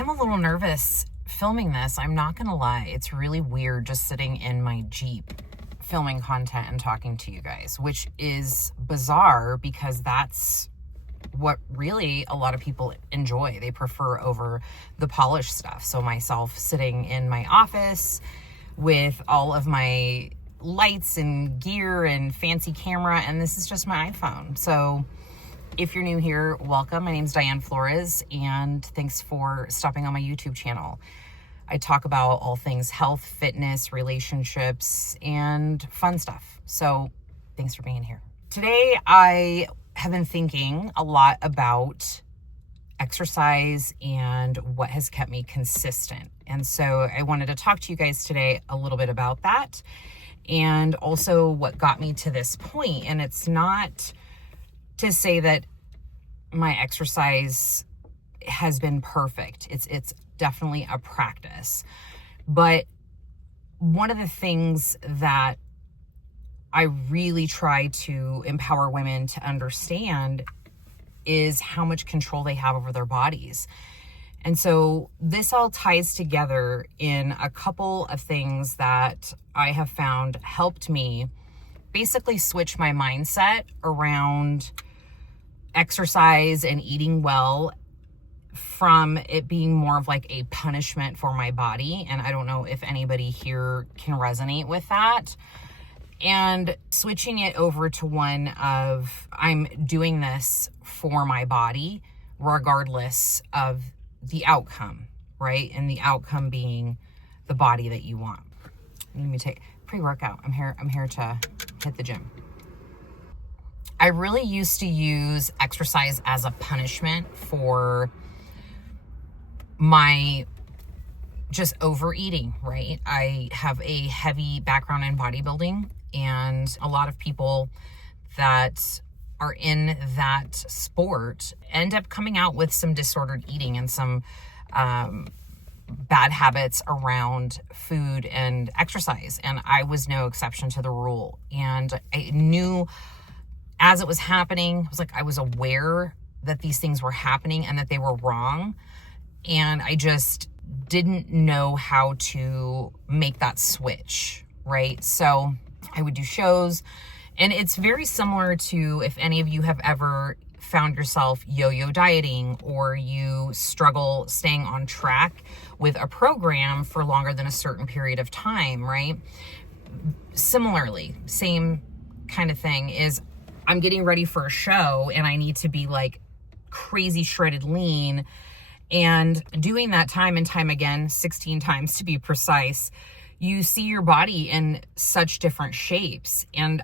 am a little nervous filming this. I'm not gonna lie. It's really weird just sitting in my Jeep filming content and talking to you guys, which is bizarre because that's what really a lot of people enjoy. They prefer over the polished stuff. So myself sitting in my office with all of my lights and gear and fancy camera, and this is just my iPhone. So if you're new here, welcome. My name's Diane Flores, and thanks for stopping on my YouTube channel. I talk about all things health, fitness, relationships, and fun stuff. So thanks for being here. Today, I have been thinking a lot about exercise and what has kept me consistent. And so I wanted to talk to you guys today a little bit about that and also what got me to this point. And it's not to say that my exercise has been perfect. It's definitely a practice. But one of the things that I really try to empower women to understand is how much control they have over their bodies. And so this all ties together in a couple of things that I have found helped me basically switch my mindset around exercise and eating well from it being more of like a punishment for my body. And I don't know if anybody here can resonate with that. And switching it over to one of I'm doing this for my body regardless of the outcome, right? And the outcome being the body that you want. Let me take pre-workout. I'm here to hit the gym. I really used to use exercise as a punishment for my just overeating, right? I have a heavy background in bodybuilding, and a lot of people that are in that sport end up coming out with some disordered eating and some bad habits around food and exercise. And I was no exception to the rule. And I knew as it was happening, I was aware that these things were happening and that they were wrong. And I just didn't know how to make that switch, right? So I would do shows, and it's very similar to if any of you have ever found yourself yo-yo dieting or you struggle staying on track with a program for longer than a certain period of time, right? Similarly, same kind of thing is I'm getting ready for a show and I need to be like crazy shredded lean, and doing that time and time again, 16 times to be precise, you see your body in such different shapes. And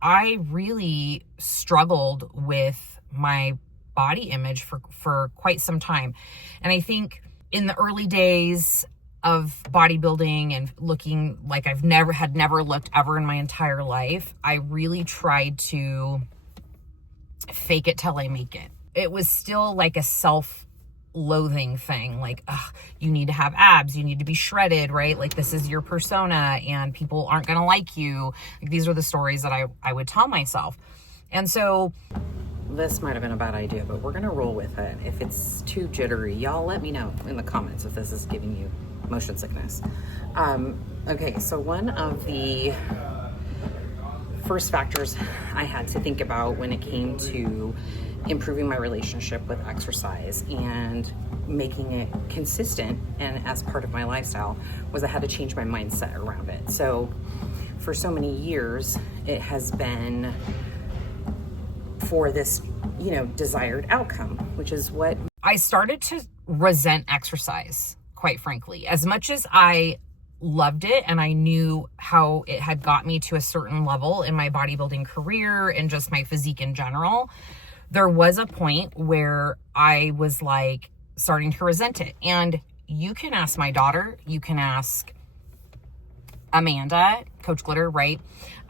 I really struggled with my body image for quite some time. And I think in the early days of bodybuilding and looking like I've never looked ever in my entire life, I really tried to fake it till I make it. It was still like a self-loathing thing, like, you need to have abs, you need to be shredded, right? Like, this is your persona and people aren't gonna like you. Like, these are the stories that I would tell myself. And so this might have been a bad idea, but we're gonna roll with it. If it's too jittery, y'all let me know in the comments if this is giving you motion sickness. Okay, so one of the first factors I had to think about when it came to improving my relationship with exercise and making it consistent and as part of my lifestyle was I had to change my mindset around it. So for so many years, it has been for this, desired outcome, which is what I started to resent exercise, quite frankly. As much as I loved it and I knew how it had got me to a certain level in my bodybuilding career and just my physique in general, there was a point where I was like starting to resent it. And you can ask my daughter, you can ask Amanda, Coach Glitter, right?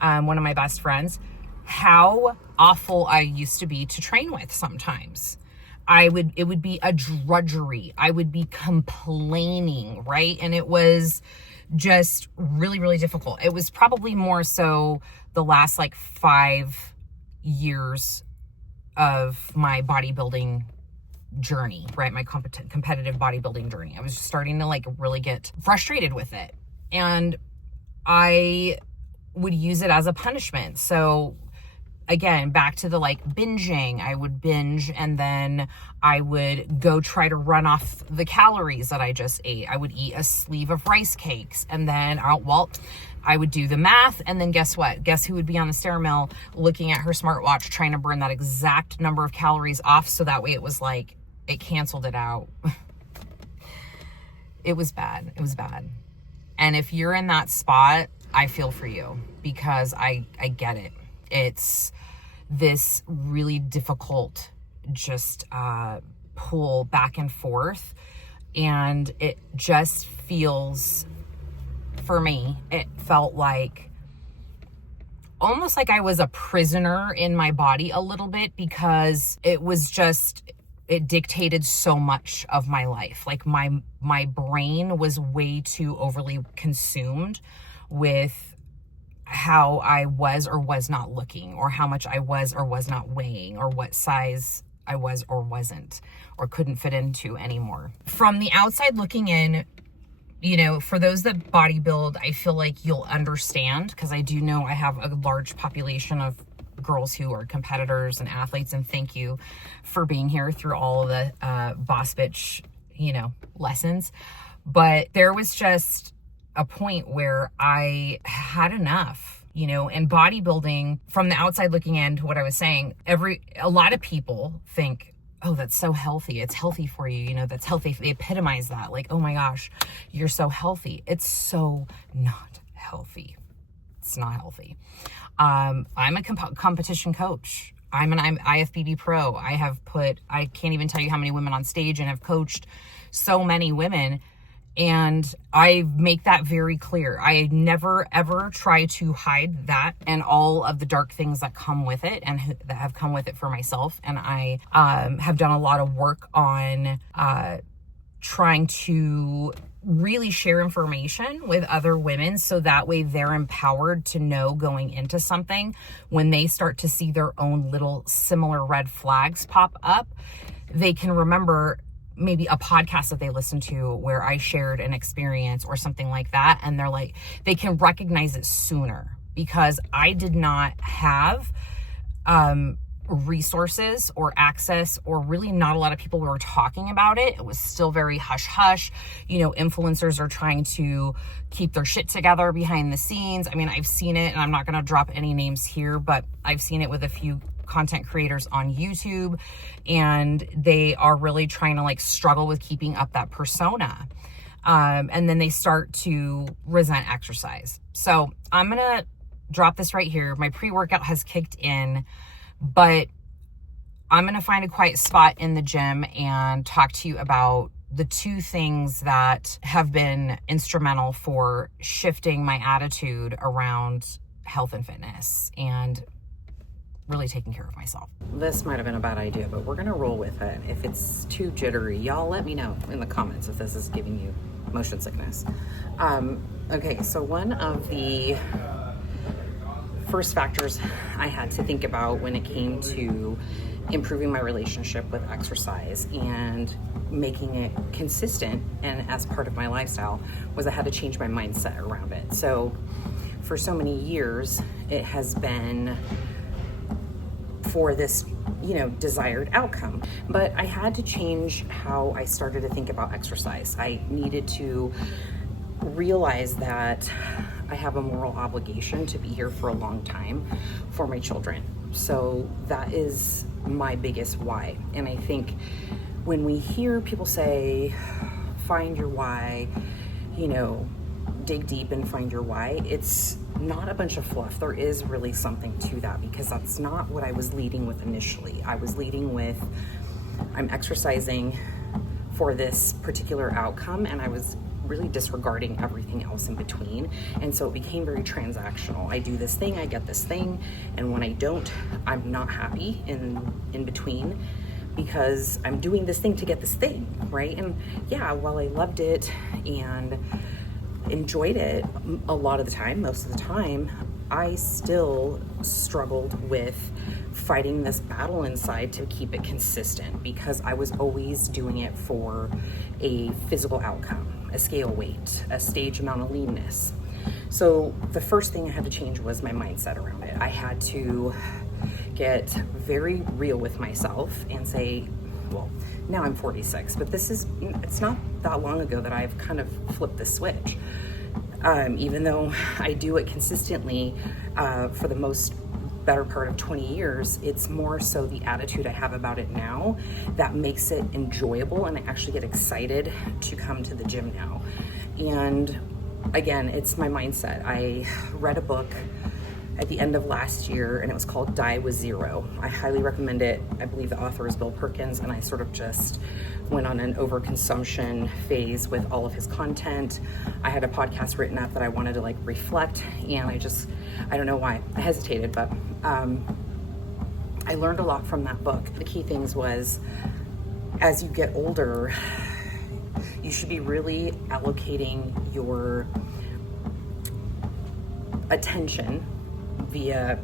One of my best friends, how awful I used to be to train with sometimes. It would be a drudgery. I would be complaining, right? And it was just really, really difficult. It was probably more so the last 5 years of my bodybuilding journey, right? My competitive bodybuilding journey. I was just starting to like really get frustrated with it. And I would use it as a punishment. So again, back to the like binging, I would binge and then I would go try to run off the calories that I just ate. I would eat a sleeve of rice cakes and then I would do the math, and then guess what? Guess who would be on the stair mill looking at her smartwatch trying to burn that exact number of calories off so that way it was like, it canceled it out. It was bad. It was bad. And if you're in that spot, I feel for you because I get it. It's this really difficult just pull back and forth. And it just feels, for me, it felt like almost like I was a prisoner in my body a little bit because it dictated so much of my life. Like my brain was way too overly consumed with how I was or was not looking, or how much I was or was not weighing, or what size I was or wasn't, or couldn't fit into anymore. From the outside looking in, you know, for those that bodybuild, I feel like you'll understand, because I do know I have a large population of girls who are competitors and athletes, and thank you for being here through all of the boss bitch, you know, lessons. But there was just a point where I had enough, you know, and bodybuilding, from the outside looking in, to what I was saying, a lot of people think, oh, that's so healthy. It's healthy for you. You know, that's healthy. They epitomize that. Like, oh my gosh, you're so healthy. It's so not healthy. It's not healthy. I'm a competition coach. I'm an IFBB pro. I can't even tell you how many women on stage, and have coached so many women. And I make that very clear. I never, ever try to hide that and all of the dark things that come with it, and that have come with it for myself. And I have done a lot of work on trying to really share information with other women, so that way they're empowered to know going into something, when they start to see their own little similar red flags pop up, they can remember maybe a podcast that they listened to where I shared an experience or something like that. And they're like, they can recognize it sooner, because I did not have resources or access, or really not a lot of people were talking about it. It was still very hush hush. You know, influencers are trying to keep their shit together behind the scenes. I mean, I've seen it, and I'm not going to drop any names here, but I've seen it with a few content creators on YouTube, and they are really trying to like struggle with keeping up that persona. And then they start to resent exercise. So I'm going to drop this right here. My pre-workout has kicked in, but I'm going to find a quiet spot in the gym and talk to you about the two things that have been instrumental for shifting my attitude around health and fitness, and really taking care of myself. This might have been a bad idea, but we're gonna roll with it. If it's too jittery, y'all let me know in the comments if this is giving you motion sickness. Okay, so one of the first factors I had to think about when it came to improving my relationship with exercise and making it consistent and as part of my lifestyle was I had to change my mindset around it. So for so many years, it has been for this, you know, desired outcome. But I had to change how I started to think about exercise. I needed to realize that I have a moral obligation to be here for a long time for my children. So that is my biggest why. And I think when we hear people say, find your why, you know, dig deep and find your why, it's not a bunch of fluff. There is really something to that, because that's not what I was leading with initially. I was leading with, I'm exercising for this particular outcome, and I was really disregarding everything else in between. And so it became very transactional. I do this thing, I get this thing, and when I don't, I'm not happy in between, because I'm doing this thing to get this thing, right? And yeah, while I loved it and enjoyed it a lot of the time, most of the time, I still struggled with fighting this battle inside to keep it consistent, because I was always doing it for a physical outcome, a scale weight, a stage amount of leanness. So the first thing I had to change was my mindset around it. I had to get very real with myself and say, well, now I'm 46, but it's not that long ago that I've kind of flipped the switch. Even though I do it consistently for the most better part of 20 years, it's more so the attitude I have about it now that makes it enjoyable, and I actually get excited to come to the gym now. And again, it's my mindset. I read a book at the end of last year, and it was called Die with Zero. I highly recommend it. I believe the author is Bill Perkins, and I sort of just went on an overconsumption phase with all of his content. I had a podcast written up that I wanted to like reflect, and I don't know why I hesitated, but I learned a lot from that book. The key things was, as you get older, you should be really allocating your attention via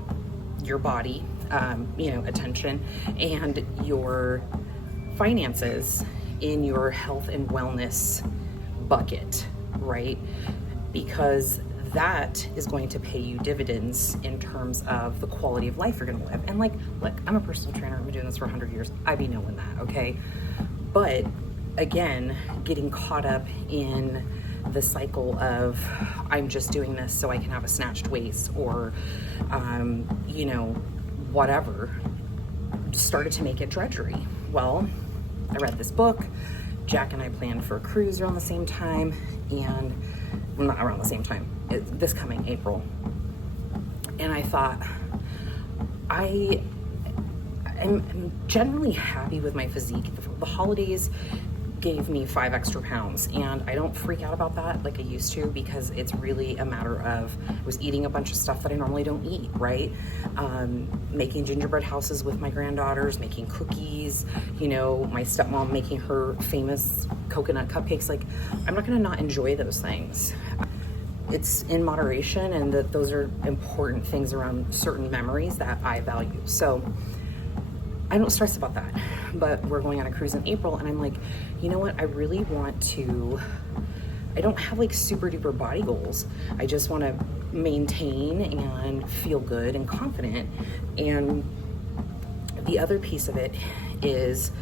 your body, attention, and your finances in your health and wellness bucket, right? Because that is going to pay you dividends in terms of the quality of life you're going to live. And like, look, I'm a personal trainer. I've been doing this for 100 years. I be knowing that, okay? But again, getting caught up in the cycle of I'm just doing this so I can have a snatched waist, or whatever, started to make it drudgery. Well, I read this book. Jack and I planned for a cruise around the same time, and well, not around the same time, this coming April. And I thought, I'm generally happy with my physique. The holidays gave me 5 extra pounds, and I don't freak out about that like I used to, because it's really a matter of I was eating a bunch of stuff that I normally don't eat, right? Making gingerbread houses with my granddaughters, making cookies, my stepmom making her famous coconut cupcakes. Like, I'm not gonna not enjoy those things. It's in moderation, and those are important things around certain memories that I value. So I don't stress about that. But we're going on a cruise in April, and I'm like, you know what? I really want to, I don't have like super duper body goals. I just want to maintain and feel good and confident. And the other piece of it is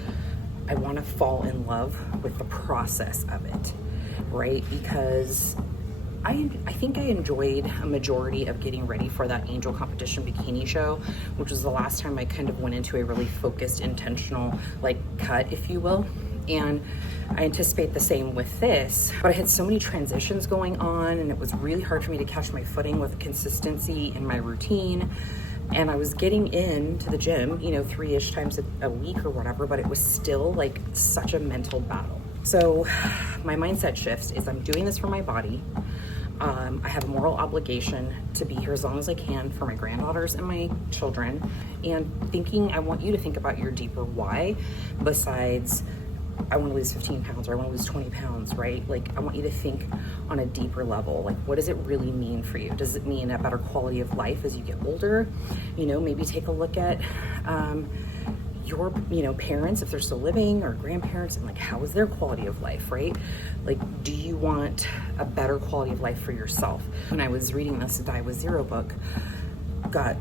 I want to fall in love with the process of it, right? Because I think I enjoyed a majority of getting ready for that Angel Competition bikini show, which was the last time I kind of went into a really focused, intentional, like, cut, if you will. And I anticipate the same with this, but I had so many transitions going on, and it was really hard for me to catch my footing with consistency in my routine. And I was getting into the gym, 3-ish times a week or whatever, but it was still like such a mental battle. So my mindset shifts is I'm doing this for my body. I have a moral obligation to be here as long as I can for my granddaughters and my children. And I want you to think about your deeper why, besides I want to lose 15 pounds or I want to lose 20 pounds, right? Like, I want you to think on a deeper level. Like, what does it really mean for you? Does it mean a better quality of life as you get older? Maybe take a look at your parents, if they're still living, or grandparents, and like, how is their quality of life, right? Like, do you want a better quality of life for yourself? When I was reading this Die with Zero book, got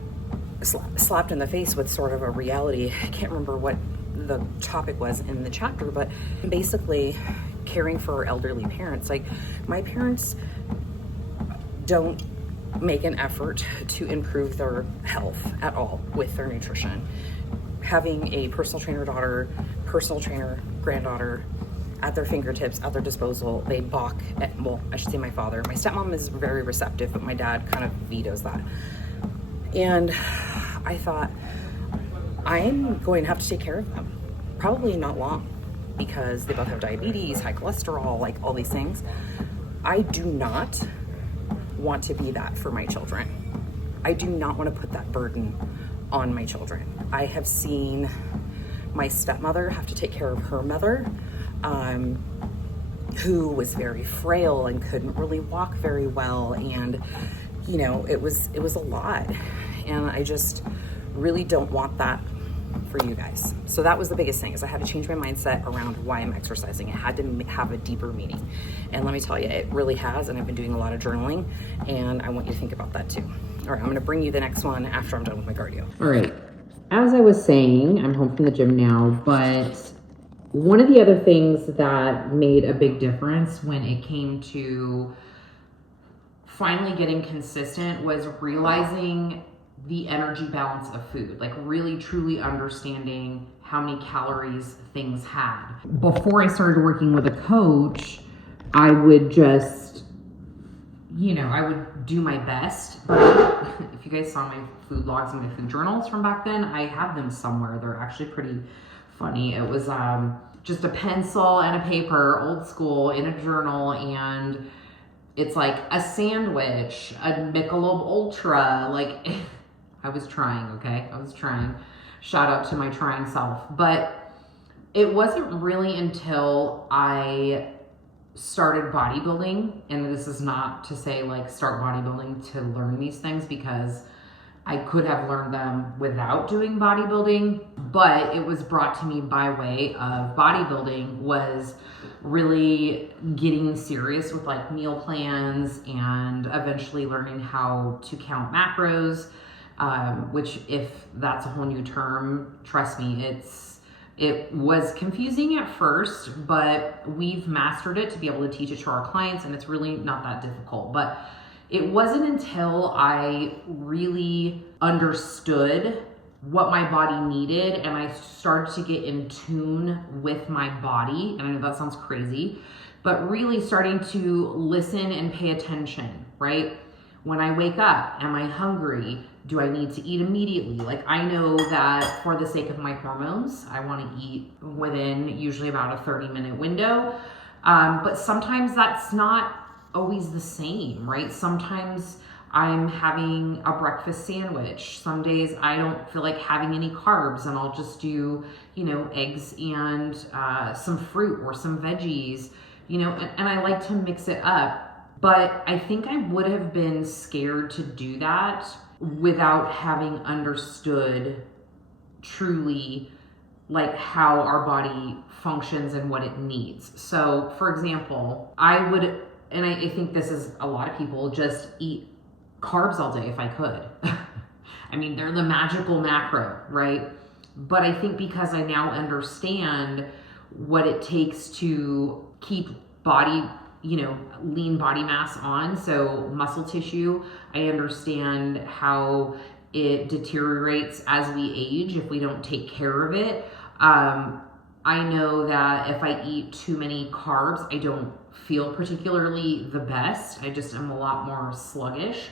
slapped in the face with sort of a reality. I can't remember what the topic was in the chapter, but basically caring for elderly parents. Like, my parents don't make an effort to improve their health at all with their nutrition. Having a personal trainer daughter, personal trainer granddaughter at their fingertips, at their disposal, they balk at, well, I should say my father. My stepmom is very receptive, but my dad kind of vetoes that. And I thought, I'm going to have to take care of them. Probably not long, because they both have diabetes, high cholesterol, like all these things. I do not want to be that for my children. I do not want to put that burden on my children. I have seen my stepmother have to take care of her mother, who was very frail and couldn't really walk very well, and you know, it was a lot. And I just really don't want that for you guys. So that was the biggest thing, is I had to change my mindset around why I'm exercising. It had to have a deeper meaning. And let me tell you, it really has. And I've been doing a lot of journaling, and I want you to think about that too. All right, I'm going to bring you the next one after I'm done with my cardio. All right. As I was saying, I'm home from the gym now, but one of the other things that made a big difference when it came to finally getting consistent was realizing the energy balance of food, like really truly understanding how many calories things had. Before I started working with a coach, I would just, I would do my best. But if you guys saw my food logs and my food journals from back then, I have them somewhere. They're actually pretty funny. It was just a pencil and a paper, old school, in a journal, and it's like a sandwich, a Michelob Ultra, like I was trying, okay? I was trying. Shout out to my trying self. But it wasn't really until I started bodybuilding, and this is not to say like start bodybuilding to learn these things, because I could have learned them without doing bodybuilding, but it was brought to me by way of bodybuilding, was really getting serious with like meal plans and eventually learning how to count macros, which, if that's a whole new term, trust me, it was confusing at first, but we've mastered it to be able to teach it to our clients, and it's really not that difficult. But it wasn't until I really understood what my body needed and I started to get in tune with my body, and I know that sounds crazy, but really starting to listen and pay attention, right? When I wake up, am I hungry? Do I need to eat immediately? Like, I know that for the sake of my hormones, I want to eat within usually about a 30-minute window. But sometimes that's not always the same, right? Sometimes I'm having a breakfast sandwich. Some days I don't feel like having any carbs, and I'll just do, eggs and some fruit or some veggies, and I like to mix it up. But I think I would have been scared to do that without having understood truly like how our body functions and what it needs. So for example, I would, and I think this is a lot of people, just eat carbs all day if I could. I mean, they're the magical macro, right? But I think because I now understand what it takes to keep body, lean body mass on, so muscle tissue, I understand how it deteriorates as we age if we don't take care of it. I know that if I eat too many carbs, I don't feel particularly the best. I just am a lot more sluggish.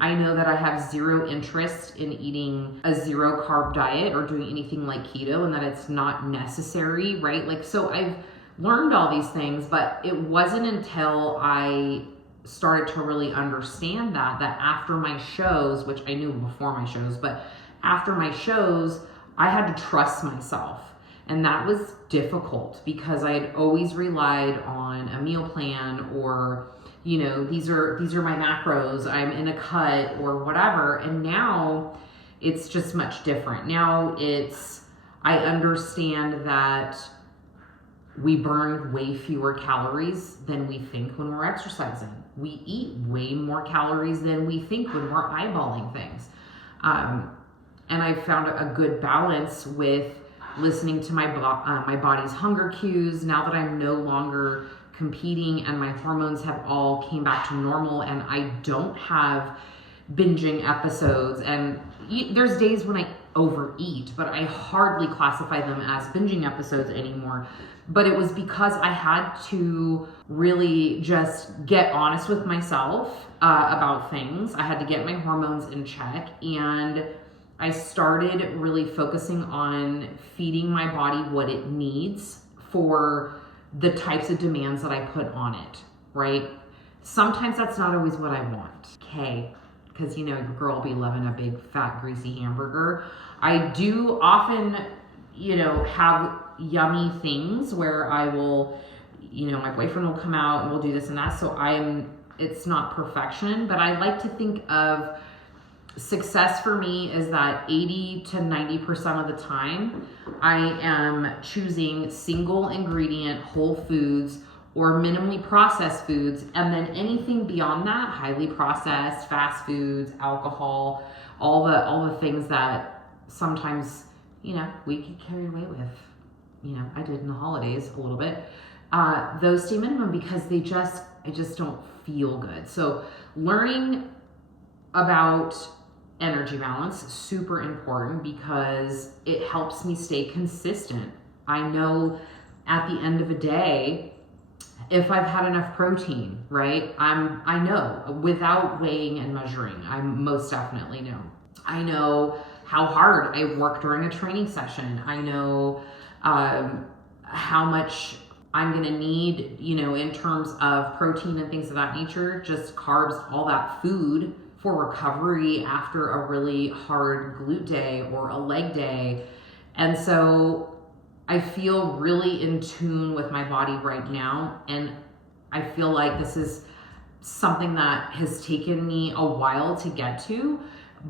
I know that I have zero interest in eating a zero carb diet or doing anything like keto, and that it's not necessary, right? Like, so I've learned all these things, but it wasn't until I started to really understand that after my shows, which I knew before my shows, but after my shows, I had to trust myself. And that was difficult because I had always relied on a meal plan, or, these are my macros, I'm in a cut or whatever. And now it's just much different. Now I understand that we burn way fewer calories than we think when we're exercising. We eat way more calories than we think when we're eyeballing things. And I found a good balance with listening to my body's hunger cues now that I'm no longer competing and my hormones have all came back to normal and I don't have binging episodes. And there's days when I overeat, but I hardly classify them as binging episodes anymore. But it was because I had to really just get honest with myself about things. I had to get my hormones in check, and I started really focusing on feeding my body what it needs for the types of demands that I put on it, right? Sometimes that's not always what I want, okay? Because, your girl will be loving a big, fat, greasy hamburger. I do often, have yummy things where I will, my boyfriend will come out and we'll do this and that. So it's not perfection, but I like to think of success for me is that 80 to 90% of the time, I am choosing single ingredient whole foods or minimally processed foods. And then anything beyond that, highly processed, fast foods, alcohol, all the things that sometimes, we get carried away with. I did in the holidays a little bit. Those stay minimum because I just don't feel good. So learning about energy balance, super important because it helps me stay consistent. I know at the end of a day, if I've had enough protein, right? I know without weighing and measuring, I most definitely know. I know how hard I work during a training session. I know how much I'm gonna need, in terms of protein and things of that nature, just carbs, all that food for recovery after a really hard glute day or a leg day. And so I feel really in tune with my body right now. And I feel like this is something that has taken me a while to get to,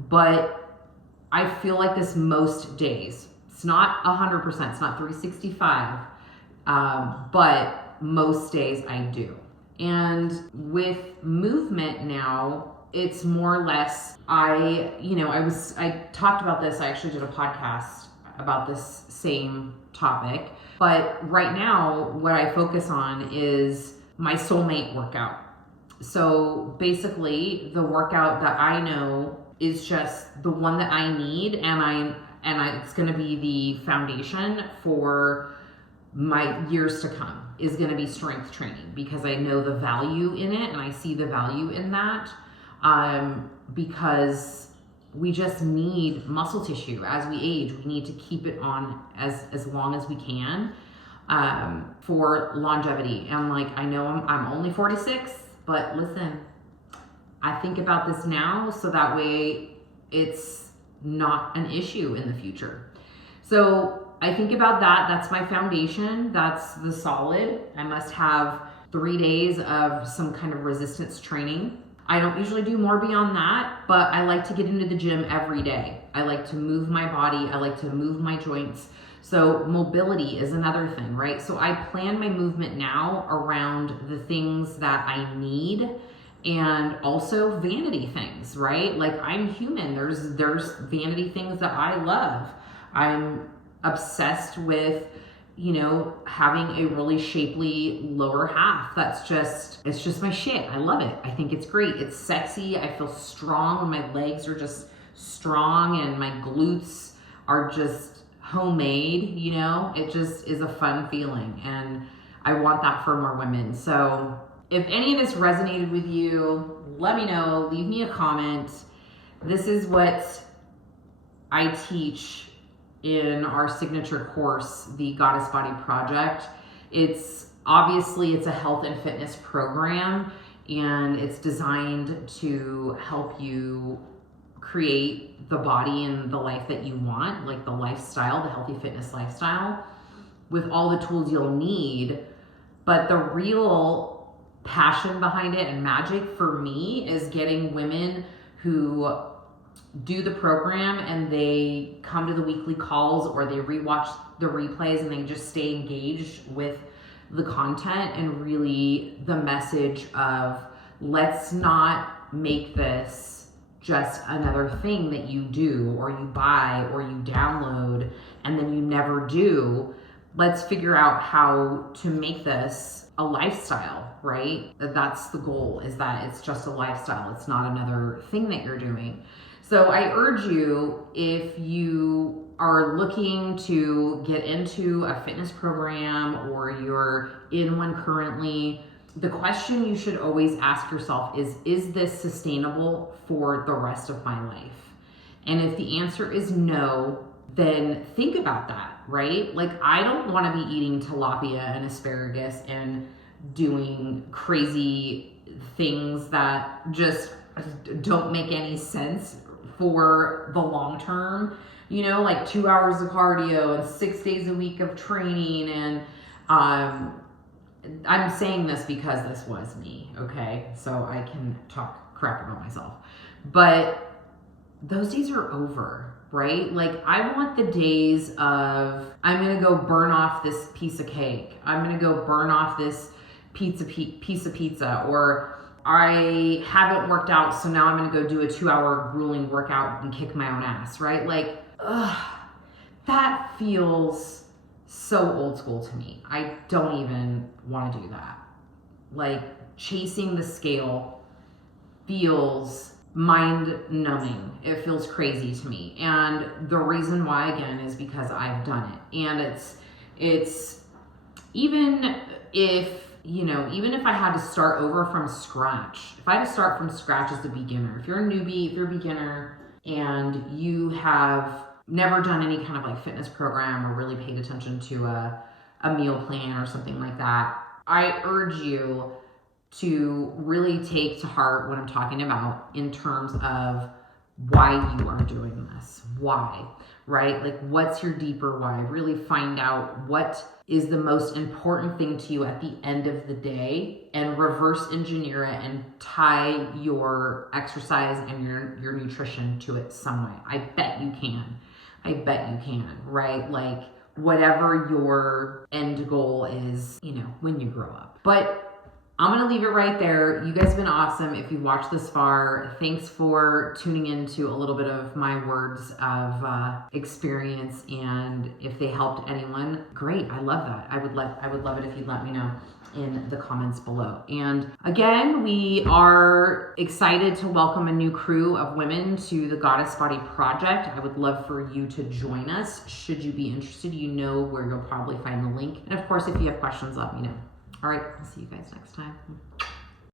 but I feel like this most days. It's not 100%, it's not 365, but most days I do. And with movement now, it's more or less, I talked about this, I actually did a podcast about this same topic, but right now what I focus on is my soulmate workout. So basically the workout that I know is just the one that I need, and it's going to be the foundation for my years to come, is going to be strength training, because I know the value in it and I see the value in that. Because we just need muscle tissue as we age. We need to keep it on as long as we can, for longevity. And I know I'm only 46, but listen, I think about this now so that way it's not an issue in the future. So I think about that. That's my foundation. That's the solid. I must have 3 days of some kind of resistance training. I don't usually do more beyond that, but I like to get into the gym every day. I like to move my body. I like to move my joints. So mobility is another thing, right? So I plan my movement now around the things that I need, and also vanity things, right? I'm human. There's vanity things that I love. I'm obsessed with having a really shapely lower half. It's just my shit. I love it. I think it's great. It's sexy. I feel strong when my legs are just strong and my glutes are just homemade, it just is a fun feeling. And I want that for more women. So if any of this resonated with you, let me know, leave me a comment. This is what I teach in our signature course, the Goddess Body Project. It's a health and fitness program, and it's designed to help you create the body and the life that you want, the lifestyle, the healthy fitness lifestyle, with all the tools you'll need. But the real passion behind it and magic for me is getting women who do the program and they come to the weekly calls, or they rewatch the replays and they just stay engaged with the content and really the message of, let's not make this just another thing that you do or you buy or you download and then you never do. Let's figure out how to make this a lifestyle, right? That's the goal, is that it's just a lifestyle. It's not another thing that you're doing. So I urge you, if you are looking to get into a fitness program or you're in one currently, the question you should always ask yourself is this sustainable for the rest of my life? And if the answer is no, then think about that, right? I don't want to be eating tilapia and asparagus and doing crazy things that just don't make any sense for the long term, 2 hours of cardio and 6 days a week of training and I'm saying this because this was me, okay? So I can talk crap about myself. But those days are over, right? Like, I want the days of, I'm gonna go burn off this piece of cake. I'm gonna go burn off this piece of pizza, or I haven't worked out, so now I'm gonna go do a 2-hour grueling workout and kick my own ass, right? Like, that feels so old school to me. I don't even want to do that. Like, chasing the scale feels mind numbing. It feels crazy to me. And the reason why, again, is because I've done it. And it's even if, you know, even if I had to start over from scratch, if I had to start from scratch as a beginner, if you're a newbie, if you're a beginner and you have never done any kind of like fitness program or really paid attention to a meal plan or something like that, I urge you to really take to heart what I'm talking about in terms of why you are doing this. Why, right? Like, what's your deeper why? Really find out what is the most important thing to you at the end of the day, and reverse engineer it and tie your exercise and your nutrition to it some way. I bet you can. Right? Like, whatever your end goal is, you know, when you grow up. But I'm going to leave it right there. You guys have been awesome. If you've watched this far, thanks for tuning into a little bit of my words of experience. And if they helped anyone, great. I love that. I would love it if you'd let me know in the comments below. And again, we are excited to welcome a new crew of women to the Goddess Body Project. I would love for you to join us. Should you be interested, you know where you'll probably find the link. And of course, if you have questions, let me know. All right, I'll see you guys next time.